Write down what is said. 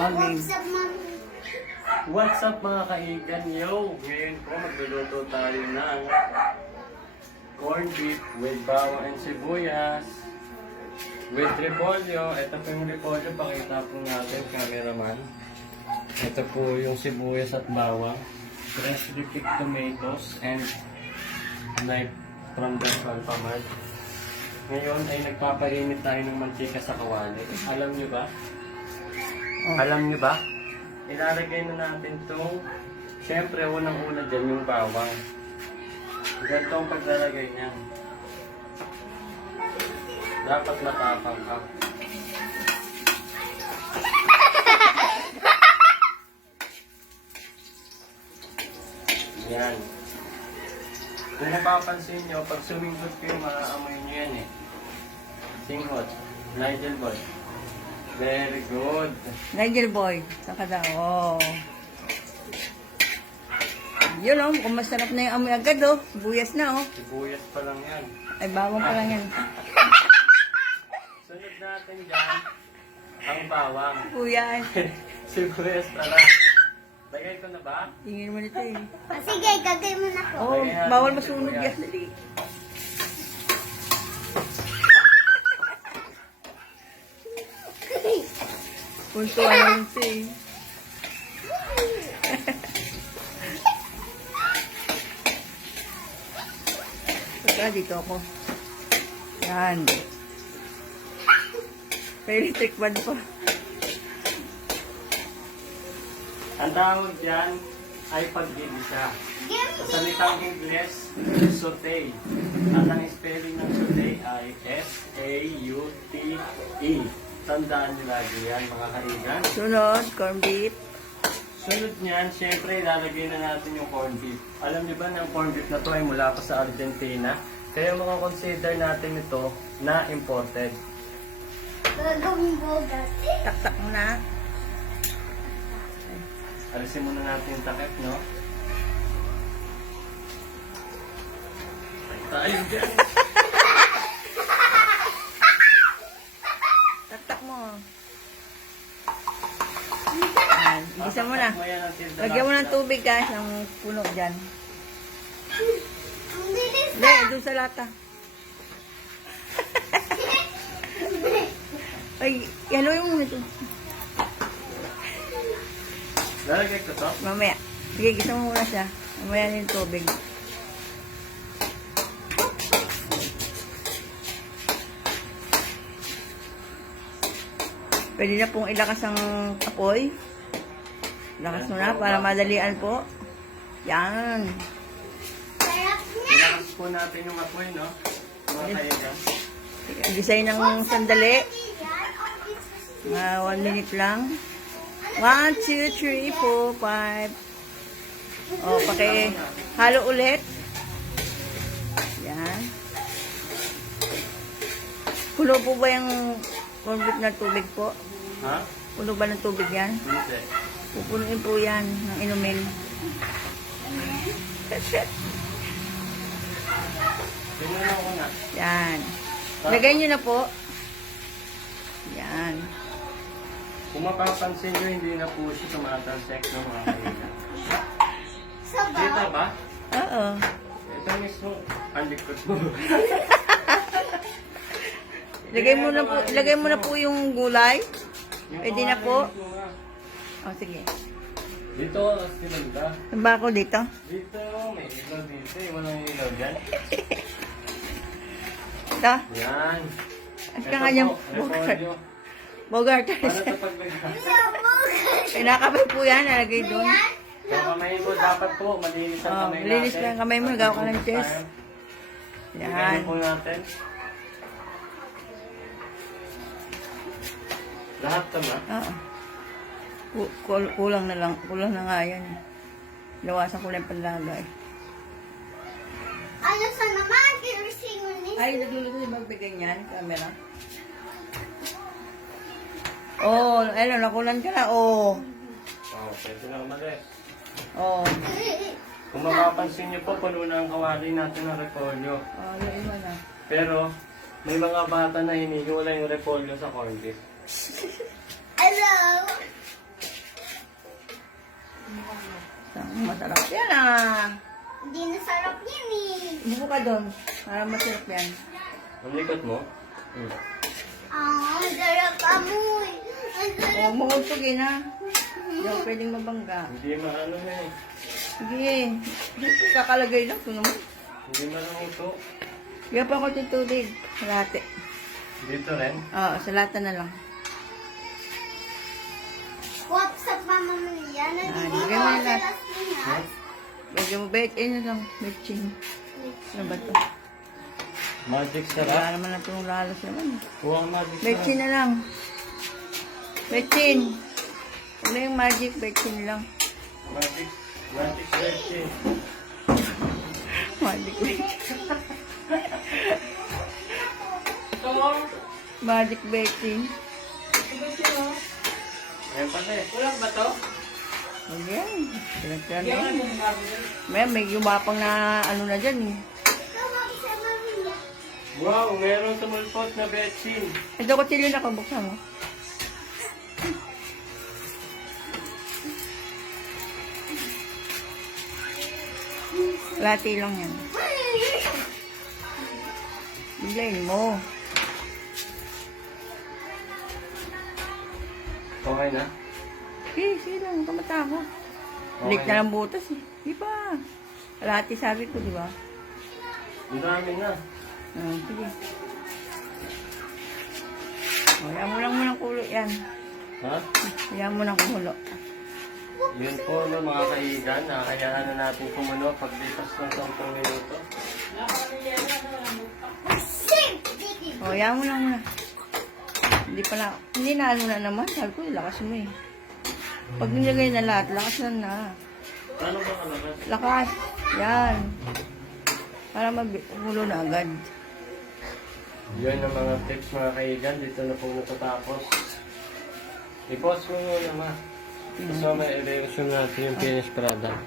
Okay. What's up mga kaigan? Yo! Ngayon po magluluto tayo ng corned beef with bawang and sibuyas with repolyo. Ito po yung repolyo, pakita po natin, cameraman. Ito po yung sibuyas at bawang, freshly picked tomatoes and knife from the Alphamart. Ngayon ay nagpapainit tayo ng mantika sa kawali. Alam nyo ba? Alam nyo ba? Ilalagay na natin itong, siyempre unang-una dyan yung bawang. Ganito ang paglalagay niya. Dapat matapang ka. Yan. Kung mapapansin nyo, pag suminghot kayo, maaamoy nyo yan eh. Singhot. Nigel Boy. Very good. Nigel Boy. Saka daw. Oh. Yun oh, kung masarap na yung amoy agad oh. Buyas na oh. Sibuyas pa lang yan. Ay, bawang pa lang yan. Sunod natin dyan, ang bawang. Buyas. Sibuyas pa lang. Lagay ko na ba? Tingin mo nito eh. Sige, gagay mo na ko. Oh, bawal masunog yan. Dali. Punto lang ito eh. Saka dito ako. Yan. May electric fan pa. Ang tawag dyan ay paggigisa. Sa salitang Ingles, saute. At ang spelling ng saute ay S-A-U-T-E. Tandaan nyo lagi yan mga kaigan. Sunod, corned beef. Sunod niyan, syempre ilalagay na natin yung corned beef. Alam niyo ba na ang corned beef na to ay mula pa sa Argentina? Kaya consider natin ito na imported. Gagawin bogat. Taktak mo na. Alisin muna natin yung takip, no? Tayo dyan! Taktak mo. Yan. Igisa mo na. Lagyan mo ng tubig guys, ng puno dyan. Ang bilis. Hindi, doon sa lata. Ay, haluin mo ito. Lalagay ko to? Mamaya. Sige, gisa mo muna siya. Mamaya na yung tubig. Pwede na pong ilakas ang apoy. Lakas mo na para madalian po. Yan. Sarap niya. Ilakas po natin yung apoy, no? Mga kaigan. Design ng sandali. Mga 1 minute lang. 1, 2, 3, 4, 5. O, halo ulit. Yan. Puno po ba yung corned beef na tubig po? Ha? Puno ba ng tubig yan? Hindi. Pupunuin po yan ng inumin. Tingnan ko na. Yan. Lagay nyo na po. Yan. Kung mapapansin nyo, hindi na po siya tumatalsek ng mga kaigan. Sabaw. Kita ba? Oo. Ito mismo, ang likod mo. Lagay mo na po yung gulay. Pwede na po. O, sige. Dito, sinunda. Saan ba ako dito? Dito, may ilaw dito. Walang ilaw dyan. Ito. Yan. At ka nga niyang repolyo. Bogart. Paano ito paglagay? Pinakabay po yan. Nalagay doon. So, kamay po, dapat po, malinis ang Oh, kamay natin. malinis lang ang kamay mo. Nagawa ka ng chest. Yan. Yan. po natin. Lahat tama. Oo. Kulang na lang. Kulang na nga yan. Lawasan ko lang yung panlagay. Ano sa naman? Kirising ni. Ay, nagluluto yung magbigay niyan. Camera. Oh, ayun, nakulan ka na. Oh. Pwede na umalis. Oh. Kung mapapansin niyo po, puno na ang kawali natin ng repolyo. Oh, yung iba na. Pero, may mga bata na hinihiwala yung repolyo sa corned beef. Hello. masarap yan ah. Hindi na sarap yan eh. Umupo ka doon. Para masarap yan. Ang likot mo? Hmm. Ang sarap amoy. Ang sarap. O, mautugin ha. Hindi ako pwedeng mabangga. Hindi maano na eh. Sige. Kakalagay lang. Ito naman. Hindi maluto. Bigyan pa ako ng tubig. Latte. Dito rin. Oo, sa lata na lang. What's up, Mama Maria? Nandito bigyan mo ako yung sa lahat. Las Piñas. Lagyan mo bet. Ayun na lang. Betching. Ano ba ito? Magic Wala sarap. naman na itong lalas naman. Kuha ang magic Betchin sarap. na lang. Betchin. Ano yung magic? Betchin lang. Magic. Magic betchin. Magic betchin. Magic betchin. Ayan pati. Walang ba to? Ayan. Pinagkira na yan. May gumapang na ano na dyan eh. Ikaw, Mama sa Maria. Wow, meron tumulpot na betchin. Ito ko chili na kabuksan mo. Lati lang yan. Biglayin mo. Okay na? Sige lang. Kamata ako. Okay Balik na. na lang butas eh. Di ba? Lati sabi ko, di ba? Ang dami na. Sige. Yan mo lang munang kulo yan. Ha? Yan mo ng kulo. Yun po no, mga kaigan. Kakayahan na natin kumulo paglipas ng 10 minuto. Sing! Diki. Yan mo lang muna. Hindi na ano na naman. Sabi ko, lakas mo eh. Pag nilagay na lahat, lakas na. Paano ba kalakas? Lakas. Yan. Para magulo na agad. Yun ang mga tips mga kaigan. Dito na po natatapos. I-pause mo muna ma. Gusto may i-reaction natin yung finished product.